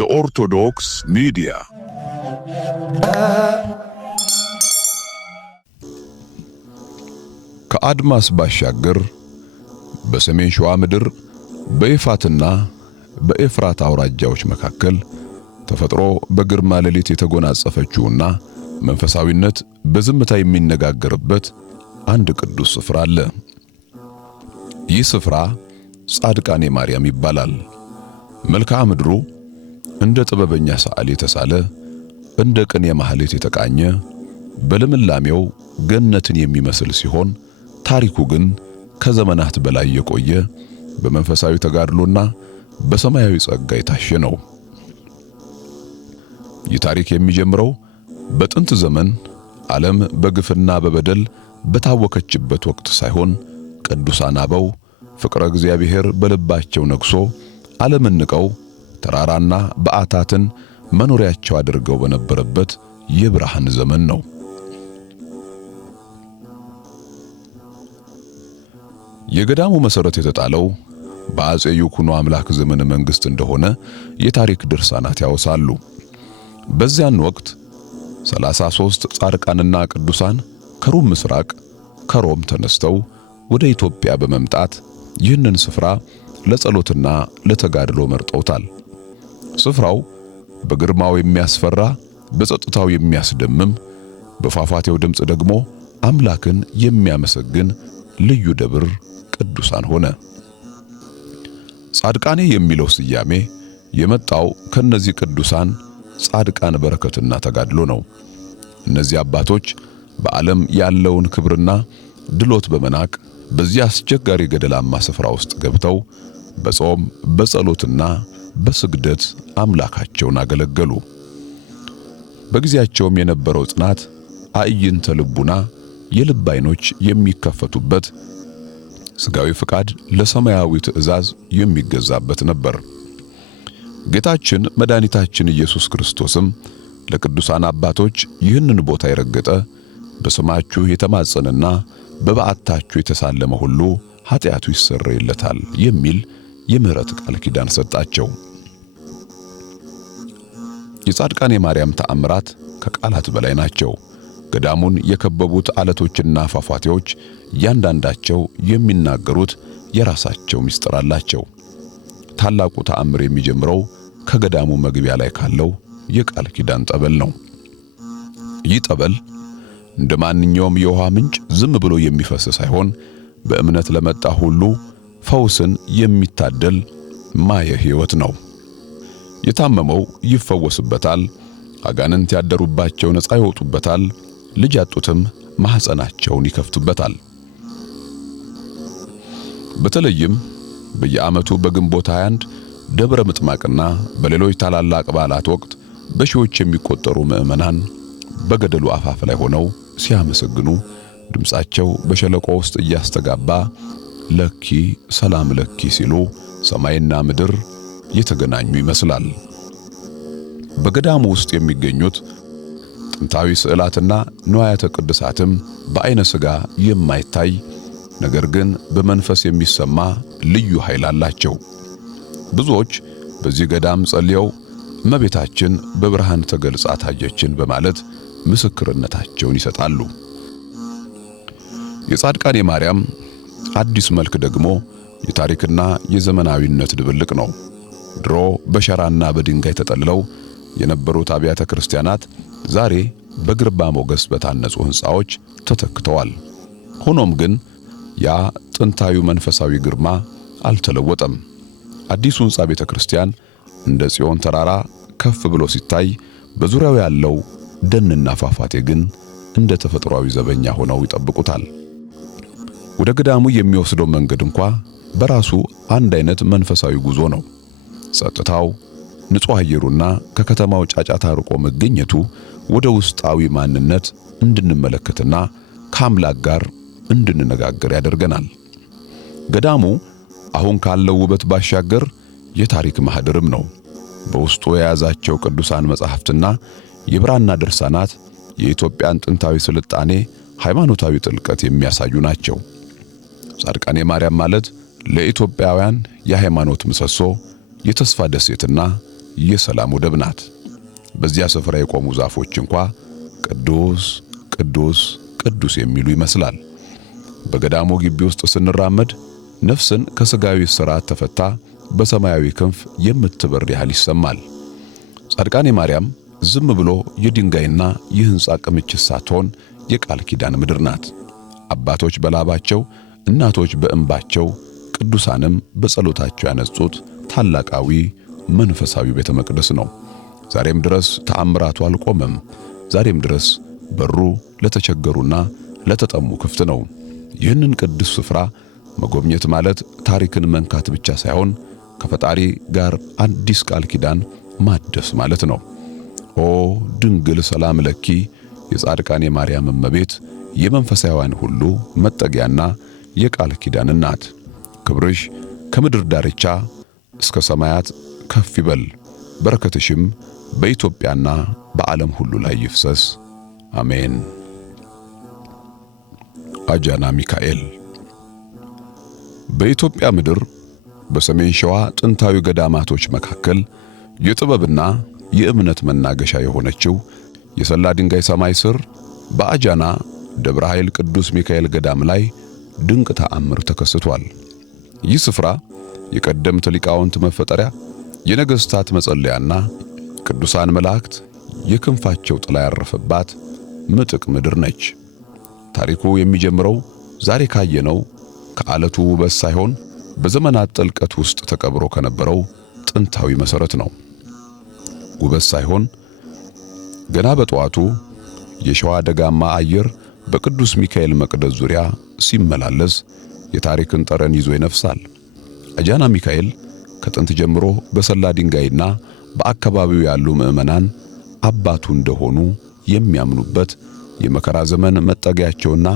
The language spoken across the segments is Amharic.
ዘኦርቶዶክስ ሚዲያ ከአድማስ ባሻገር በሰሜን ሸዋ ምድር በይፋትና በኤፍራት አውራጃዎች መካከል ተፈጥሮ በግርማ ሌሊት የተጎናጸፈችውና መንፈሳዊነት በዝምታ የሚነጋገርበት አንድ ቅዱስ ስፍራ አለ። ይህ ስፍራ ጻድቃኔ ማርያም ይባላል። መልክዓ ምድሩ እንደ ጥበበኛ ሰዓሊ የተሳለ፣ እንደ ቅኔ ማህሌት የተቃኘ፣ በልምላሜው ገነትን የሚመስል ሲሆን ታሪኩ ግን ከዘመናት በላይ የቆየ በመንፈሳዊ ተጋድሎና በሰማያዊ ጸጋ የታሸ ነው። ይህ ታሪክ የሚጀምረው በጥንት ዘመን ዓለም በግፍና በበደል በታወከችበት ወቅት ሳይሆን ቅዱሳን አበው ፍቅረ እግዚአብሔር በልባቸው ነግሶ ዓለምን ንቀው ተራራና በዓታትን መኖሪያቸው አድርገው በነበረበት የብርሃን ዘመን ነው። የገዳሙ መሰረት የተጣለው በአፄ ይኩኖ አምላክ ዘመነ መንግስት እንደሆነ የታሪክ ድርሳናት ያወሳሉ። በዚያን ወቅት 33 ጻድቃንና ቅዱሳን ከሩም ምስራቅ ከሮም ተነስተው ወደ ኢትዮጵያ በመምጣት ይህንን ስፍራ ለጸሎትና ለተጋድሎ መርጠውታል። ስፍራው በግርማው የሚያስፈራ፣ በጸጥታው የሚያስደምም፣ በፏፏቴው ድምጽ ደግሞ አምላክን የሚያመሰግን ልዩ ደብር ቅዱሳን ሆነ። ጻድቃኔ የሚለው ስያሜ የመጣው ከነዚህ ቅዱሳን ጻድቃን በረከትና ተጋድሎ ነው። እነዚህ አባቶች በዓለም ያለውን ክብርና ድሎት በመናቅ በዚህ አስቸጋሪ ገደላማ ስፍራ ውስጥ ገብተው በጾም በጸሎትና በስግደት አምላካቸውን አገለገሉ። በጊዜያቸውም የነበረው ጽናት አዕይንተ ልቡና የልብ ዓይኖች የሚከፈቱበት፣ ስጋዊ ፍቃድ ለሰማያዊ ትእዛዝ የሚገዛበት ነበር። ጌታችን መድኃኒታችን ኢየሱስ ክርስቶስም ለቅዱሳን አባቶች ይህንን ቦታ የረገጠ በስማችሁ የተማጸነና በበዓታችሁ የተሳለመ ሁሉ ኃጢአቱ ይሰረይለታል የሚል የምህረት ቃል ኪዳን ሰጣቸው። የጻድቃኔ ማርያም ተአምራት ከቃላት በላይ ናቸው። ገዳሙን የከበቡት ዓለቶችና ፏፏቴዎች እያንዳንዳቸው የሚናገሩት የራሳቸው ምስጢር አላቸው። ታላቁ ተአምር የሚጀምረው ከገዳሙ መግቢያ ላይ ካለው የቃል ኪዳን ጠበል ነው። ይህ ጠበል እንደ ማንኛውም የውሃ ምንጭ ዝም ብሎ የሚፈስ ሳይሆን በእምነት ለመጣ ሁሉ ፈውስን የሚታደል ማየ ሕይወት ነው። የታመመው ይፈወስበታል፣ አጋንንት ያደሩባቸው ነፃ ይወጡበታል፣ ልጅ ያጡትም ማህፀናቸውን ይከፍቱበታል። በተለይም በየዓመቱ በግንቦት 21 ደብረ ምጥማቅና በሌሎች ታላላቅ በዓላት ወቅት በሺዎች የሚቆጠሩ ምዕመናን በገደሉ አፋፍ ላይ ሆነው ሲያመሰግኑ ድምጻቸው በሸለቆ ውስጥ እያስተጋባ ለኪ ሰላም ለኪ ሲሉ ሰማይና ምድር የተገናኙ ይመስላል። በገዳሙ ውስጥ የሚገኙት ጥንታዊ ስዕላትና ንዋያተ ቅድሳትም በአይነ ሥጋ የማይታይ ነገር ግን በመንፈስ የሚሰማ ልዩ ኃይል አላቸው። ብዙዎች በዚህ ገዳም ጸልየው እመቤታችን በብርሃን ተገልጻ ታየችን በማለት ምስክርነታቸውን ይሰጣሉ። የጻድቃኔ ማርያም አዲስ መልክ ደግሞ የታሪክና የዘመናዊነት ድብልቅ ነው። ድሮ በሸራና በድንጋይ ተጠልለው የነበሩት አብያተ ክርስቲያናት ዛሬ በግርባ ሞገስ በታነጹ ሕንጻዎች ተተክተዋል። ሆኖም ግን ያ ጥንታዊ መንፈሳዊ ግርማ አልተለወጠም። አዲሱ ሕንጻ ቤተ ክርስቲያን እንደ ጽዮን ተራራ ከፍ ብሎ ሲታይ፣ በዙሪያው ያለው ደንና ፏፏቴ ግን እንደ ተፈጥሯዊ ዘበኛ ሆነው ይጠብቁታል። ወደ ገዳሙ የሚወስደው መንገድ እንኳ በራሱ አንድ አይነት መንፈሳዊ ጉዞ ነው። ጸጥታው፣ ንጹህ አየሩና ከከተማው ጫጫታ ርቆ መገኘቱ ወደ ውስጣዊ ማንነት እንድንመለከትና ከአምላክ ጋር እንድንነጋገር ያደርገናል። ገዳሙ አሁን ካለው ውበት ባሻገር የታሪክ ማህደርም ነው። በውስጡ የያዛቸው ቅዱሳን መጻሕፍትና የብራና ድርሳናት የኢትዮጵያን ጥንታዊ ስልጣኔ ሃይማኖታዊ ጥልቀት የሚያሳዩ ናቸው። ጻድቃኔ ማርያም ማለት ለኢትዮጵያውያን የሃይማኖት ምሰሶ፣ የተስፋ ደሴትና የሰላም ወደብ ናት። በዚያ ስፍራ የቆሙ ዛፎች እንኳ ቅዱስ ቅዱስ ቅዱስ የሚሉ ይመስላል። በገዳሙ ግቢ ውስጥ ስንራመድ ነፍስን ከሥጋዊ ሥርዓት ተፈታ በሰማያዊ ክንፍ የምትበር ያህል ይሰማል። ጻድቃኔ ማርያም ዝም ብሎ የድንጋይና የሕንጻ ክምችት ሳትሆን የቃል ኪዳን ምድር ናት። አባቶች በላባቸው፣ እናቶች በእንባቸው፣ ቅዱሳንም በጸሎታቸው ያነጹት ታላቃዊ መንፈሳዊ ቤተ መቅደስ ነው። ዛሬም ድረስ ተአምራቱ አልቆመም። ዛሬም ድረስ በሩ ለተቸገሩና ለተጠሙ ክፍት ነው። ይህንን ቅዱስ ስፍራ መጎብኘት ማለት ታሪክን መንካት ብቻ ሳይሆን ከፈጣሪ ጋር አዲስ ቃል ኪዳን ማደስ ማለት ነው። ኦ ድንግል ሰላም ለኪ፣ የጻድቃኔ ማርያም እመቤት፣ የመንፈሳውያን ሁሉ መጠጊያና የቃል ኪዳን እናት፣ ክብርሽ ከምድር ዳርቻ እስከ ሰማያት ከፍ ይበል፣ በረከትሽም በኢትዮጵያና በዓለም ሁሉ ላይ ይፍሰስ። አሜን። አጃና ሚካኤል በኢትዮጵያ ምድር በሰሜን ሸዋ ጥንታዊ ገዳማቶች መካከል የጥበብና የእምነት መናገሻ የሆነችው የሰላ ድንጋይ ሰማይ ስር በአጃና ደብረ ኃይል ቅዱስ ሚካኤል ገዳም ላይ ድንቅ ተአምር ተከስቷል። ይህ ስፍራ የቀደምት ሊቃውንት መፈጠሪያ፣ የነገሥታት መጸለያና ቅዱሳን መላእክት የክንፋቸው ጥላ ያረፈባት ምጥቅ ምድር ነች። ታሪኩ የሚጀምረው ዛሬ ካየነው ከዓለቱ ውበት ሳይሆን በዘመናት ጥልቀት ውስጥ ተቀብሮ ከነበረው ጥንታዊ መሠረት ነው። ውበት ሳይሆን ገና በጠዋቱ የሸዋ ደጋማ አየር በቅዱስ ሚካኤል መቅደስ ዙሪያ ሲመላለስ የታሪክን ጠረን ይዞ ይነፍሳል። አጃና ሚካኤል ከጥንት ጀምሮ በሰላ ድንጋይና በአካባቢው ያሉ ምዕመናን አባቱ እንደሆኑ የሚያምኑበት የመከራ ዘመን መጠጊያቸውና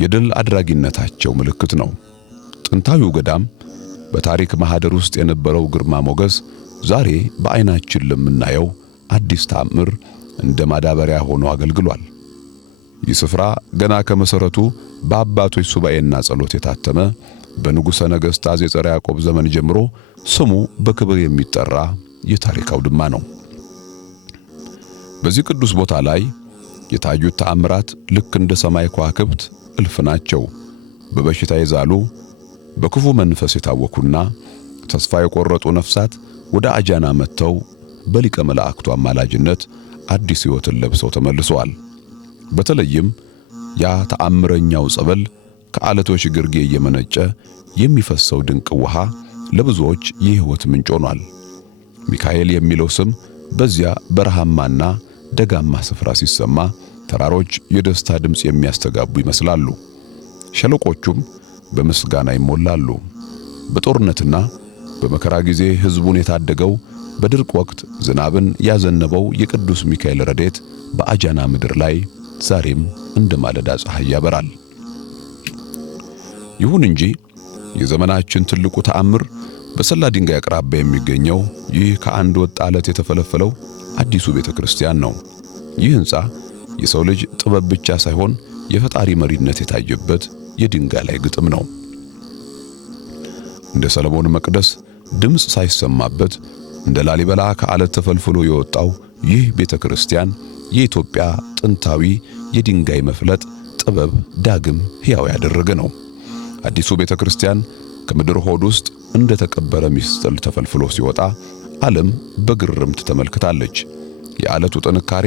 የድል አድራጊነታቸው ምልክት ነው። ጥንታዊው ገዳም በታሪክ ማህደር ውስጥ የነበረው ግርማ ሞገስ ዛሬ በዓይናችን ለምናየው አዲስ ተአምር እንደ ማዳበሪያ ሆኖ አገልግሏል። ይህ ስፍራ ገና ከመሠረቱ በአባቶች ሱባኤና ጸሎት የታተመ በንጉሠ ነገሥት አፄ ዘርዓ ያዕቆብ ዘመን ጀምሮ ስሙ በክብር የሚጠራ የታሪክ አውድማ ነው። በዚህ ቅዱስ ቦታ ላይ የታዩት ተአምራት ልክ እንደ ሰማይ ከዋክብት እልፍ ናቸው። በበሽታ የዛሉ፣ በክፉ መንፈስ የታወኩና ተስፋ የቆረጡ ነፍሳት ወደ አጃና መጥተው በሊቀ መላእክቱ አማላጅነት አዲስ ሕይወትን ለብሰው ተመልሰዋል። በተለይም ያ ተአምረኛው ጸበል ከዓለቶች ግርጌ እየመነጨ የሚፈሰው ድንቅ ውሃ ለብዙዎች የሕይወት ምንጭ ሆኗል። ሚካኤል የሚለው ስም በዚያ በረሃማና ደጋማ ስፍራ ሲሰማ ተራሮች የደስታ ድምፅ የሚያስተጋቡ ይመስላሉ። ሸለቆቹም በምስጋና ይሞላሉ። በጦርነትና በመከራ ጊዜ ሕዝቡን የታደገው፣ በድርቅ ወቅት ዝናብን ያዘነበው የቅዱስ ሚካኤል ረድኤት በአጃና ምድር ላይ ዛሬም እንደ ማለዳ ፀሐይ ያበራል። ይሁን እንጂ የዘመናችን ትልቁ ተአምር በሰላ ድንጋይ አቅራቢያ የሚገኘው ይህ ከአንድ ወጥ ዓለት የተፈለፈለው አዲሱ ቤተክርስቲያን ነው። ይህ ሕንጻ የሰው ልጅ ጥበብ ብቻ ሳይሆን የፈጣሪ መሪነት የታየበት የድንጋይ ላይ ግጥም ነው። እንደ ሰለሞን መቅደስ ድምፅ ሳይሰማበት እንደ ላሊበላ ከዓለት ተፈልፍሎ የወጣው ይህ ቤተክርስቲያን የኢትዮጵያ ጥንታዊ የድንጋይ መፍለጥ ጥበብ ዳግም ሕያው ያደረገ ነው። አዲሱ ቤተክርስቲያን ከምድር ሆድ ውስጥ እንደ ተቀበረ ሚስጥል ተፈልፍሎ ሲወጣ ዓለም በግርምት ተመልክታለች። የዓለቱ ጥንካሬ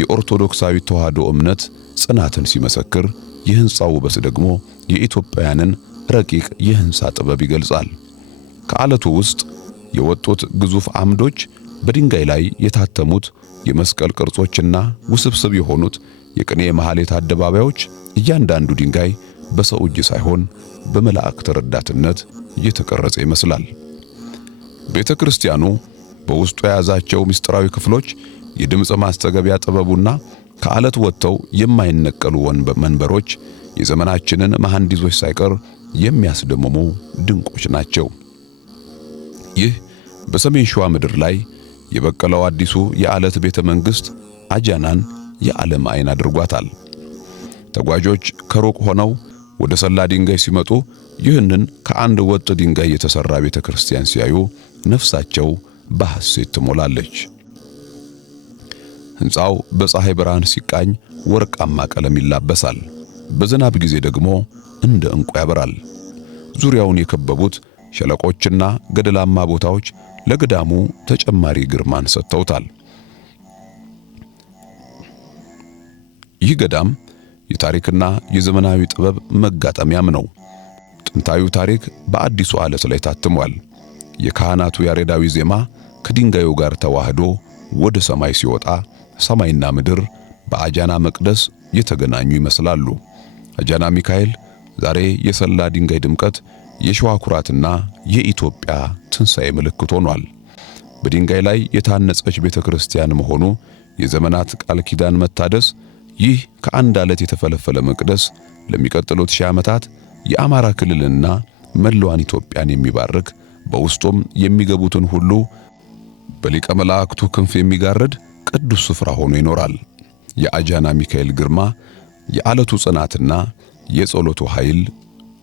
የኦርቶዶክሳዊ ተዋህዶ እምነት ጽናትን ሲመሰክር፣ የሕንጻው ውበት ደግሞ የኢትዮጵያውያንን ረቂቅ የሕንጻ ጥበብ ይገልጻል። ከዓለቱ ውስጥ የወጡት ግዙፍ አምዶች፣ በድንጋይ ላይ የታተሙት የመስቀል ቅርጾችና ውስብስብ የሆኑት የቅኔ ማህሌት አደባባዮች፣ እያንዳንዱ ድንጋይ በሰው እጅ ሳይሆን በመላእክት ረዳትነት እየተቀረጸ ይመስላል። ቤተክርስቲያኑ በውስጡ የያዛቸው ምስጢራዊ ክፍሎች፣ የድምፅ ማስተጋቢያ ጥበቡና ከዓለት ወጥተው የማይነቀሉ መንበሮች የዘመናችንን መሐንዲሶች ሳይቀር የሚያስደምሙ ድንቆች ናቸው። ይህ በሰሜን ሸዋ ምድር ላይ የበቀለው አዲሱ የዓለት ቤተ መንግሥት አጃናን የዓለም ዓይን አድርጓታል። ተጓዦች ከሩቅ ሆነው ወደ ሰላ ድንጋይ ሲመጡ ይህንን ከአንድ ወጥ ድንጋይ የተሰራ ቤተክርስቲያን ሲያዩ ነፍሳቸው በሐሴት ትሞላለች። ሕንፃው በፀሐይ ብርሃን ሲቃኝ ወርቃማ ቀለም ይላበሳል። በዝናብ ጊዜ ደግሞ እንደ ዕንቁ ያበራል። ዙሪያውን የከበቡት ሸለቆችና ገደላማ ቦታዎች ለገዳሙ ተጨማሪ ግርማን ሰጥተውታል። ይህ ገዳም የታሪክና የዘመናዊ ጥበብ መጋጠሚያም ነው። ጥንታዊው ታሪክ በአዲሱ ዓለት ላይ ታትሟል። የካህናቱ ያሬዳዊ ዜማ ከድንጋዩ ጋር ተዋህዶ ወደ ሰማይ ሲወጣ ሰማይና ምድር በአጃና መቅደስ የተገናኙ ይመስላሉ። አጃና ሚካኤል ዛሬ የሰላ ድንጋይ ድምቀት፣ የሸዋ ኩራትና የኢትዮጵያ ትንሣኤ ምልክት ሆኗል። በድንጋይ ላይ የታነጸች ቤተክርስቲያን መሆኑ የዘመናት ቃል ኪዳን መታደስ፣ ይህ ከአንድ ዓለት የተፈለፈለ መቅደስ ለሚቀጥሉት ሺህ ዓመታት የአማራ ክልልና መላዋን ኢትዮጵያን የሚባርክ በውስጡም የሚገቡትን ሁሉ በሊቀ መላእክቱ ክንፍ የሚጋርድ ቅዱስ ስፍራ ሆኖ ይኖራል። የአጃና ሚካኤል ግርማ፣ የዓለቱ ጽናትና የጸሎቱ ኃይል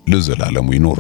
ለዘላለሙ ይኖር።